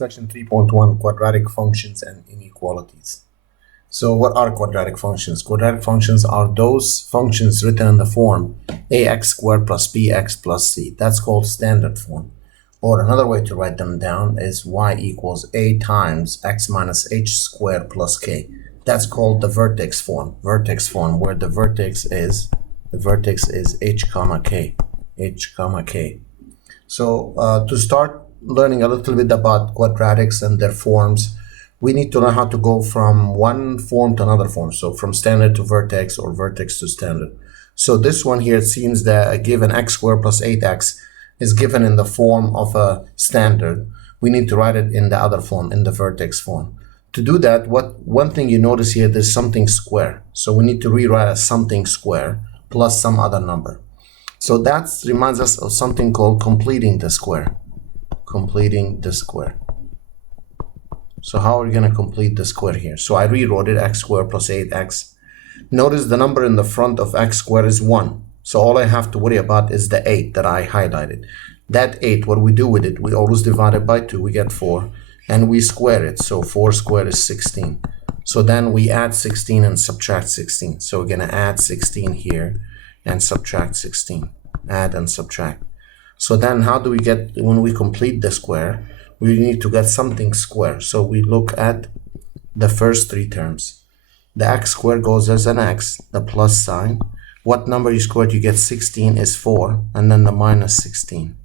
Section 3.1 Quadratic Functions and Inequalities. So what are quadratic functions? Quadratic functions are those functions written in the form ax squared plus bx plus c. That's called standard form. Or another way to write them down is y equals a times x minus h squared plus k. That's called the vertex form. Vertex form, where the vertex is h comma k. H comma k. So to start learning a little bit about quadratics and their forms, we need to know how to go from one form to another form. So from standard to vertex or vertex to standard. So this one here, it seems that a given x squared plus 8x is given in the form of a standard. We need to write it in the other form, in the vertex form. To do that, one thing you notice here, there's something square. So we need to rewrite as something square plus some other number. So that reminds us of something called completing the square. Completing the square. So how are we going to complete the square here? So I rewrote it, x squared plus 8x. Notice the number in the front of x squared is 1. So all I have to worry about is the 8 that I highlighted. That 8, what we do with it, we always divide it by 2, we get 4. And we square it, so 4 squared is 16. So then we add 16 and subtract 16. So we're going to add 16 here and subtract 16. Add and subtract. So then how do we get, when we complete the square, we need to get something square. So we look at the first three terms. The x squared goes as an x, the plus sign. What number you squared, you get 16 is 4, and then the minus 16.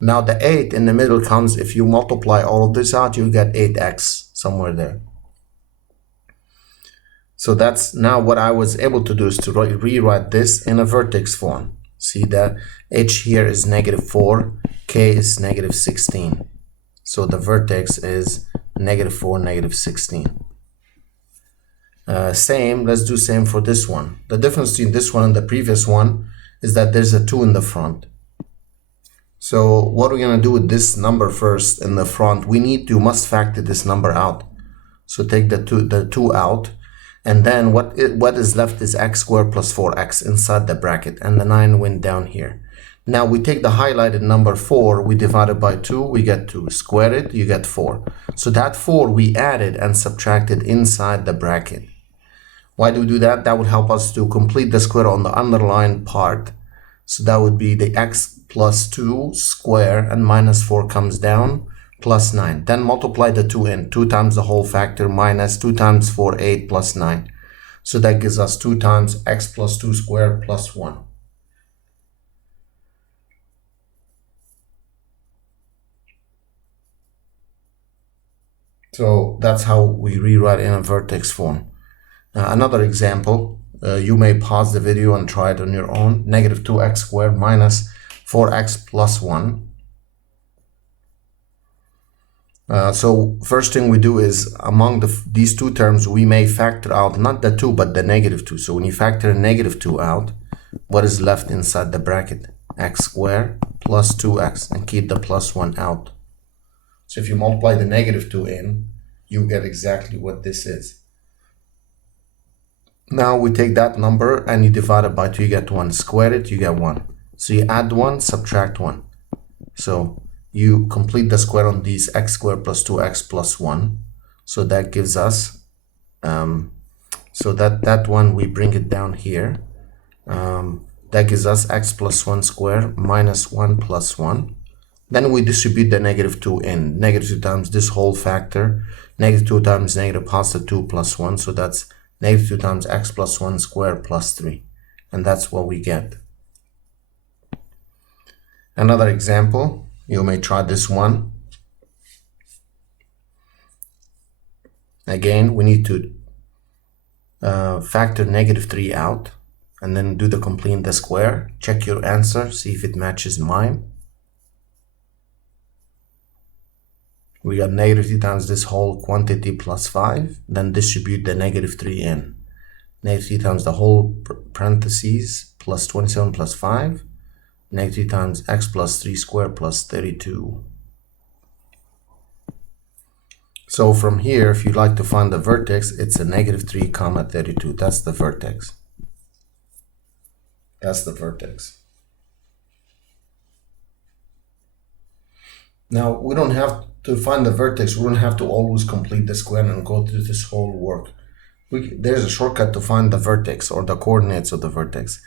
Now the 8 in the middle comes, if you multiply all of this out, you get 8x somewhere there. So that's now what I was able to do is to rewrite this in a vertex form. See that h here is -4, k is -16. So the vertex is -4, -16. Same, let's do same for this one. The difference between this one and the previous one is that there's a 2 in the front. So what we're going to do with this number first in the front, must factor this number out. So take the 2 out. And then what is left is x squared plus 4x inside the bracket, and the 9 went down here. Now we take the highlighted number 4, we divide it by 2, we get 2. Square it, you get 4. So that 4 we added and subtracted inside the bracket. Why do we do that? That would help us to complete the square on the underlined part. So that would be the x plus 2 square, and minus 4 comes down, plus 9. Then multiply the 2 in. 2 times the whole factor minus 2 times 4, 8 plus 9. So that gives us 2 times x plus 2 squared plus 1. So that's how we rewrite in a vertex form. Another example, you may pause the video and try it on your own. -2x squared minus 4x plus 1. So first thing we do is among these two terms, we may factor out not the 2 but the -2. So when you factor a -2 out, what is left inside the bracket? X squared plus 2x, and keep the plus 1 out. So if you multiply the -2 in, you get exactly what this is. Now we take that number and you divide it by 2, you get 1. Square it, you get 1. So you add 1, subtract 1. So you complete the square on these x squared plus 2x plus 1. So that gives us, so that one we bring it down here. That gives us x plus 1 squared minus 1 plus 1. Then we distribute the -2 in. -2 times this whole factor. -2 times positive 2 plus 1. So that's -2 times x plus 1 squared plus 3. And that's what we get. Another example. You may try this one. Again, we need to factor -3 out and then do the complete the square. Check your answer, see if it matches mine. We got -3 times this whole quantity plus 5. Then distribute the -3 in. -3 times the whole parentheses plus 27 plus 5. -3 times x plus 3 squared plus 32. So from here, if you'd like to find the vertex, it's a -3 comma 32. That's the vertex. That's the vertex. Now we don't have to find the vertex, we don't have to always complete the square and go through this whole work. There's a shortcut to find the vertex or the coordinates of the vertex.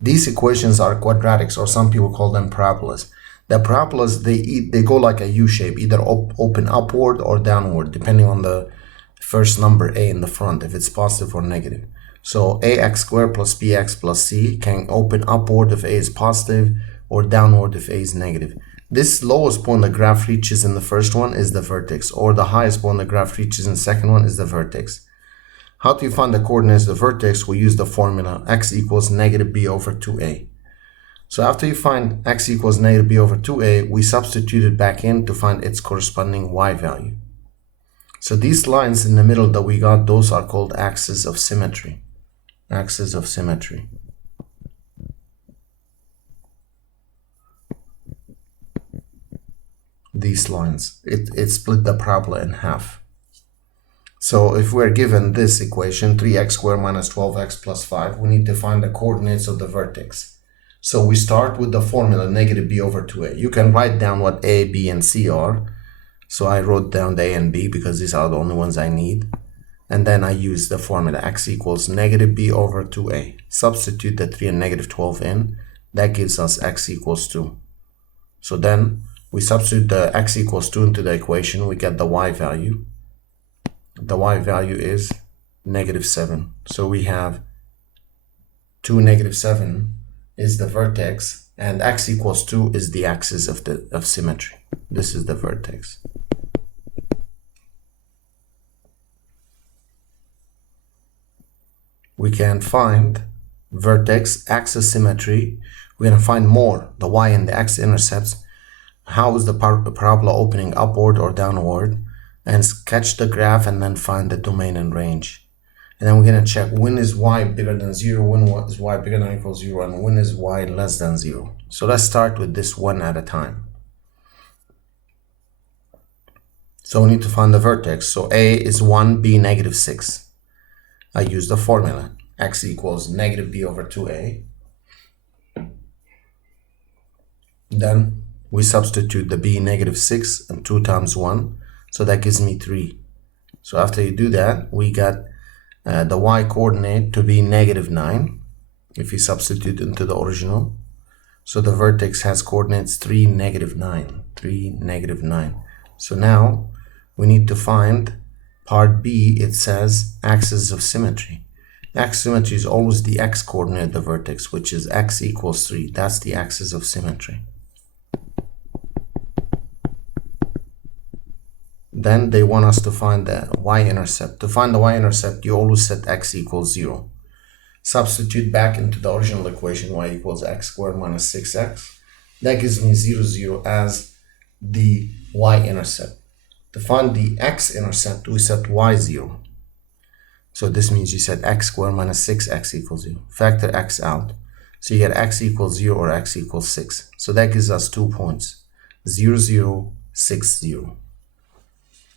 These equations are quadratics, or some people call them parabolas. The parabolas, they go like a U shape, either open upward or downward, depending on the first number a in the front, if it's positive or negative. So ax squared plus bx plus c can open upward if a is positive or downward if a is negative. This lowest point the graph reaches in the first one is the vertex, or the highest point the graph reaches in the second one is the vertex. How do you find the coordinates of the vertex? We use the formula x equals negative b over 2a. So after you find x equals negative b over 2a, we substitute it back in to find its corresponding y value. So these lines in the middle that we got, those are called axes of symmetry. Axes of symmetry. These lines, it split the parabola in half. So if we're given this equation, 3x squared minus 12x plus 5, we need to find the coordinates of the vertex. So we start with the formula negative b over 2a. You can write down what a, b, and c are. So I wrote down the a and b because these are the only ones I need. And then I use the formula x equals negative b over 2a. Substitute the 3 and negative 12 in. That gives us x equals 2. So then we substitute the x equals 2 into the equation. We get the y value. The y value is negative 7. So we have 2 negative 7 is the vertex, and x equals 2 is the axis of symmetry. This is the vertex. We can find vertex, axis symmetry. We're going to find more, the y and the x intercepts. How is the parabola opening upward or downward? And sketch the graph and then find the domain and range. And then we're going to check when is y bigger than 0, when is y bigger than or equals 0, and when is y less than 0. So let's start with this one at a time. So we need to find the vertex. So a is 1, b negative 6. I use the formula x equals negative b over 2a. Then we substitute the b negative 6 and 2 times 1. So that gives me 3. So after you do that, we got the y coordinate to be negative 9 if you substitute into the original. So the vertex has coordinates 3, negative 9. 3, negative 9. So now we need to find part B. It says axis of symmetry. Axis of symmetry is always the x coordinate of the vertex, which is x equals 3. That's the axis of symmetry. Then they want us to find the y-intercept. To find the y-intercept, you always set x equals 0. Substitute back into the original equation, y equals x squared minus 6x. That gives me 0, 0 as the y-intercept. To find the x-intercept, we set y 0. So this means you set x squared minus 6x equals 0. Factor x out. So you get x equals 0 or x equals 6. So that gives us 2 points. 0, 0, 6, 0.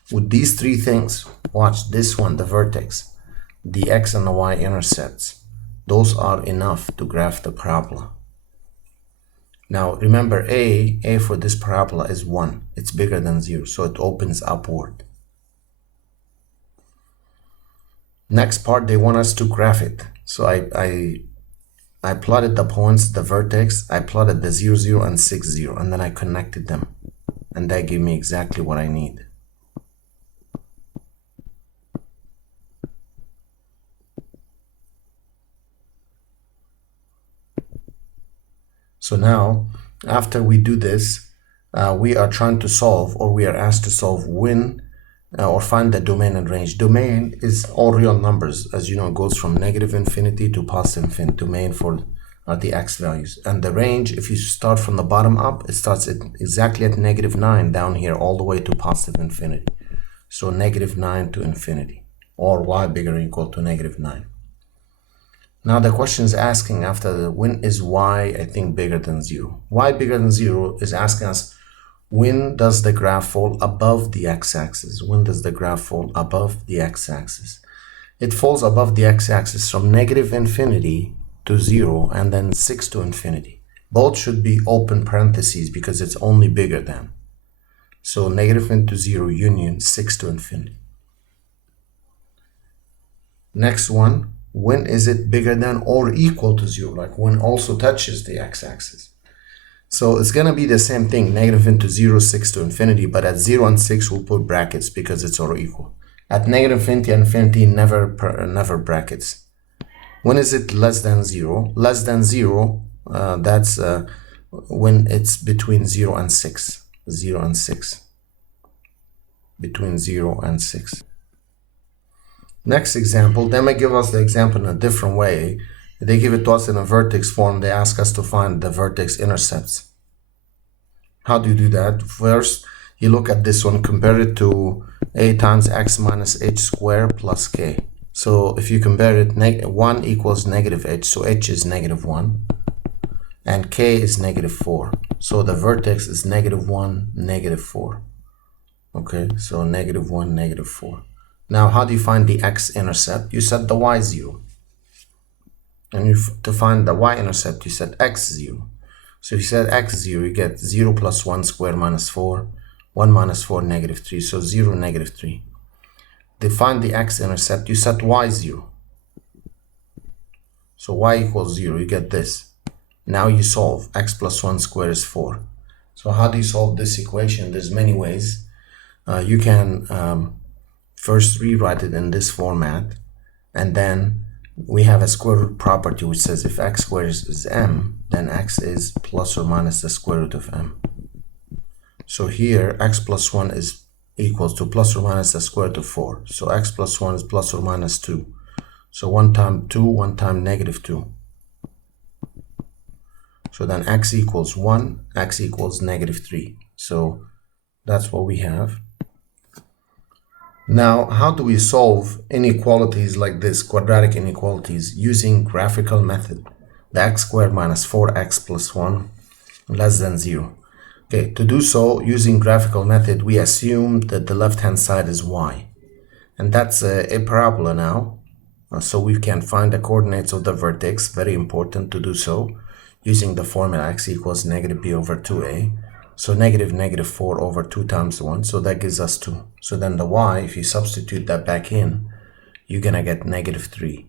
With these three things, watch this one, the vertex, the x and the y intercepts. Those are enough to graph the parabola. Now remember a for this parabola is 1. It's bigger than 0, so it opens upward. Next part, they want us to graph it. So I plotted the points, the vertex, I plotted the 0, 0 and 6, 0, and then I connected them. And that gave me exactly what I need. So now, after we do this, we are trying to solve, or we are asked to solve when or find the domain and range. Domain is all real numbers. As you know, it goes from negative infinity to positive infinity. Domain for the x values. And the range, if you start from the bottom up, it starts at exactly at negative 9 down here all the way to positive infinity. So negative 9 to infinity, or y bigger or equal to negative 9. Now the question is asking after the when is y, I think, bigger than 0. Y bigger than 0 is asking us when does the graph fall above the x-axis? When does the graph fall above the x-axis? It falls above the x-axis from negative infinity to 0 and then 6 to infinity. Both should be open parentheses because it's only bigger than. So negative into 0 union 6 to infinity. Next one, when is it bigger than or equal to 0? Like when also touches the x-axis. So it's gonna be the same thing, negative into 0, 6 to infinity, but at 0 and 6 we'll put brackets because it's or equal. At negative infinity, never brackets. When is it less than 0? Less than 0, that's when it's between 0 and 6. 0 and 6. Between 0 and 6. Next example, they may give us the example in a different way. They give it to us in a vertex form. They ask us to find the vertex intercepts. How do you do that? First, you look at this one, compare it to a times x minus h squared plus k. So if you compare it, 1 equals negative h, so h is negative 1, and k is negative 4. So the vertex is negative 1, negative 4. Okay, so negative 1, negative 4. Now, how do you find the x-intercept? You set the y0. And to find the y-intercept, you set x0. So if you set x0, you get 0 plus 1 squared minus 4, 1 minus 4, negative 3, so 0, negative 3. To find the x-intercept, you set y0. So y equals 0, you get this. Now you solve. X plus 1 squared is 4. So how do you solve this equation? There's many ways. You can first rewrite it in this format, and then we have a square root property which says if x squared is m, then x is plus or minus the square root of m. So here x plus 1 is equals to plus or minus the square root of 4. So x plus 1 is plus or minus 2. So 1 times 2, 1 times negative 2. So then x equals 1, x equals negative 3. So that's what we have. Now, how do we solve inequalities like this, quadratic inequalities, using graphical method? The x squared minus 4x plus 1 less than 0. Okay, to do so, using graphical method, we assume that the left-hand side is y. And that's a parabola now. So we can find the coordinates of the vertex, very important to do so, using the formula x equals negative b over 2a. So negative 4 over 2 times 1, so that gives us 2. So then the y, if you substitute that back in, you're gonna get negative 3.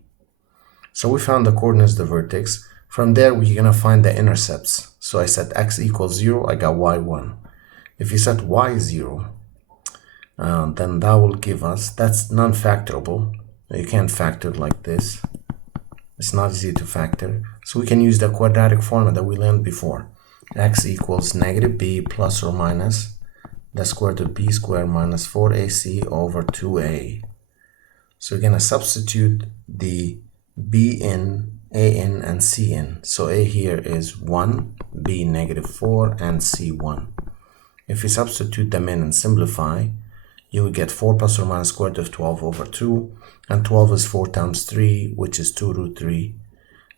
So we found the coordinates of the vertex. From there, we're gonna find the intercepts. So I set x equals 0, I got y1. If you set y0, then that will give us, that's non-factorable. You can't factor it like this. It's not easy to factor. So we can use the quadratic formula that we learned before. X equals negative b plus or minus the square root of b squared minus 4ac over 2a. So we're going to substitute the b in, a in, and c in. So a here is 1, b negative 4, and c 1. If you substitute them in and simplify, you will get 4 plus or minus square root of 12 over 2, and 12 is 4 times 3, which is 2 root 3.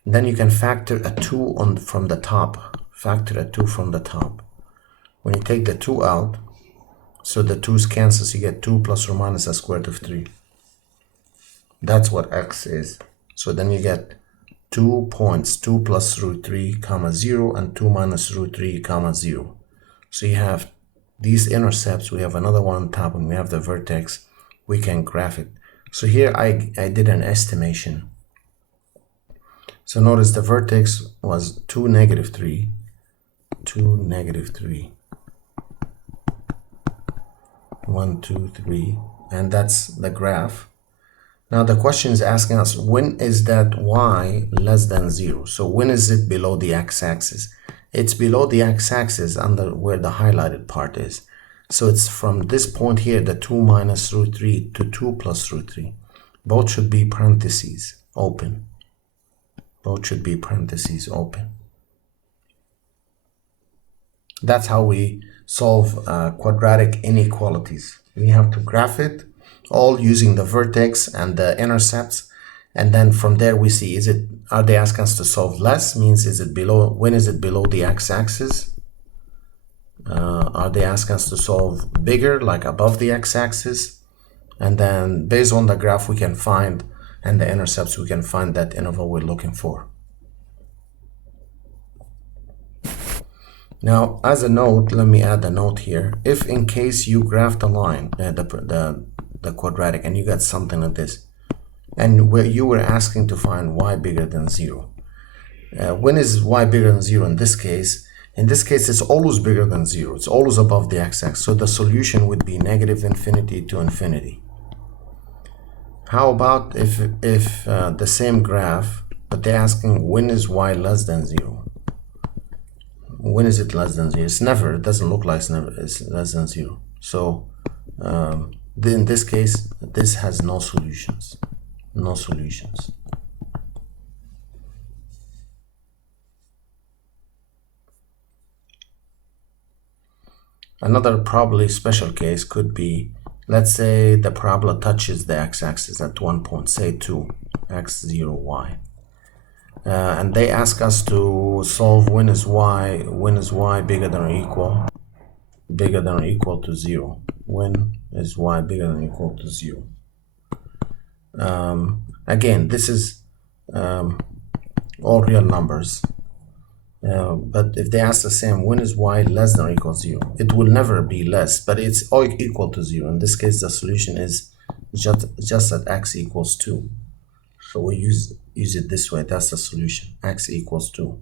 And then you can factor a 2 from the top. Factor a 2 from the top. When you take the 2 out, so the 2's cancels, you get 2 plus or minus the square root of 3. That's what x is. So then you get 2 points, 2 plus root 3 comma 0 and 2 minus root 3 comma 0. So you have these intercepts, we have another one on top, and we have the vertex. We can graph it. So here I did an estimation. So notice the vertex was 2, negative 3. 2, negative 3. 1, 2, 3. And that's the graph. Now the question is asking us, when is that y less than 0? So when is it below the x-axis? It's below the x-axis under where the highlighted part is. So it's from this point here, the 2 minus root 3 to 2 plus root 3. Both should be parentheses open. Both should be parentheses open. That's how we solve quadratic inequalities. We have to graph it all using the vertex and the intercepts, and then from there we see, are they asking us to solve less, means is it below, when is it below the x-axis? Are they asking us to solve bigger, like above the x-axis? And then based on the graph we can find, and the intercepts, we can find that interval we're looking for. Now, as a note, let me add a note here. If in case you graphed a line, the quadratic, and you got something like this, and where you were asking to find y bigger than 0, when is y bigger than 0 in this case? In this case, it's always bigger than 0. It's always above the x-axis. So the solution would be negative infinity to infinity. How about if the same graph, but they're asking when is y less than 0? When is it less than 0? It's never. It doesn't look like it's less than 0. So in this case, this has no solutions. No solutions. Another probably special case could be, let's say the parabola touches the x-axis at one point, say 2, x, 0, y. And they ask us to solve when is y bigger than or equal to 0. When is y bigger than or equal to 0? Again, this is all real numbers. But if they ask the same, when is y less than or equal to 0? It will never be less, but it's equal to 0. In this case, the solution is just at x equals 2. So we use it this way. That's the solution. X equals 2.